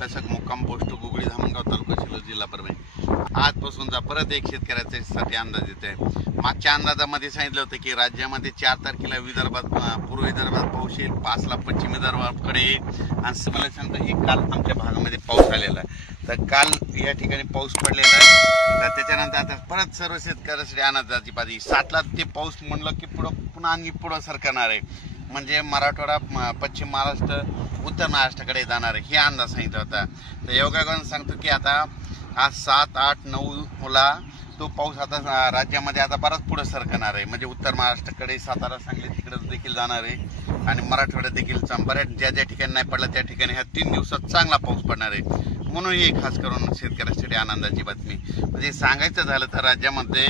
तसं मुक्काम पोस्ट गुगळी धामणगाव तालुका शिलो जिल्हा परभणी. आजपासूनचा परत एक शेतकऱ्यासाठी अंदाज येत आहे. मागच्या अंदाजामध्ये सांगितलं होतं की राज्यामध्ये 4 तारखेला विदर्भात पूर्व विदर्भात पाऊस येईल, 5ला पश्चिम विदर्भाकडे येईल. आणि मला सांगतो की काल आमच्या भागामध्ये पाऊस आलेला आहे. तर काल या ठिकाणी पाऊस पडलेला आहे. तर त्याच्यानंतर आता परत सर्व शेतकऱ्यासाठी अंदाजाची पाहिजे 7ला ते पाऊस म्हणलं की पुन्हा आणि पुढं सरकणार आहे. म्हणजे मराठवाडा, पश्चिम महाराष्ट्र, उत्तर महाराष्ट्राकडे जाणार आहे, हे अंदाज सांगितला होता. तर योगायोगाने सांगतो की आता आज 7, 8, 9ला तो पाऊस आता राज्यामध्ये आता बराच पुढे सरकणार आहे. म्हणजे उत्तर महाराष्ट्राकडे, सातारा, सांगली तिकडे देखील जाणार आहे. आणि मराठवाड्यात देखील बऱ्याच ज्या ठिकाणी नाही पडला त्या ठिकाणी ह्या 3 दिवसात चांगला पाऊस पडणार आहे. म्हणून ही खास करून शेतकऱ्यांसाठी आनंदाची बातमी. म्हणजे सांगायचं झालं तर राज्यामध्ये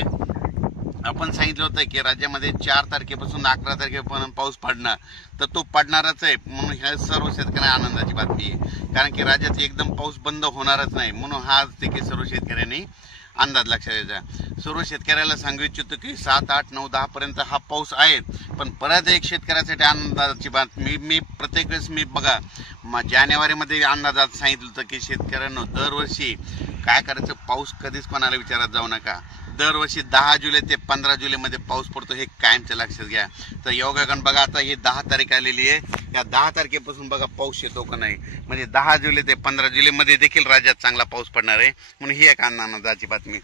आपण सांगितलं होतं की राज्यामध्ये 4 तारखेपासून 11 तारखेपर्यंत पाऊस पडणार, तर तो पडणारच आहे. म्हणून ह्या सर्व शेतकऱ्यांना आनंदाची बातमी आहे. कारण की राज्यात एकदम पाऊस बंद होणारच नाही. म्हणून हा देखील सर्व शेतकऱ्यांनी अंदाज लक्षात द्यायचा. सर्व शेतकऱ्याला सांगू इच्छितो की 7, 8, 9, 10 पर्यंत हा पाऊस आहे. पण परत एक शेतकऱ्यासाठी आनंदाची बातमी मी प्रत्येक वेळेस बघा जानेवारीमध्ये अंदाजात सांगितलं होतं की शेतकऱ्यांना दरवर्षी काय करायचं, पाऊस कधीच कोणाला विचारात जाऊ नका. दरवर्षी 10 जुलै ते 15 जुलैमध्ये पाऊस पडतो, हे कायमच्या लक्षात घ्या. तर योगायोगाने बघा आता ही 10 तारीख आलेली आहे. या 10 तारखेपासून बघा पाऊस येतो का नाही. म्हणजे 10 जुलै ते 15 जुलैमध्ये देखील राज्यात चांगला पाऊस पडणार आहे. म्हणून ही एक आनंदाची बातमी.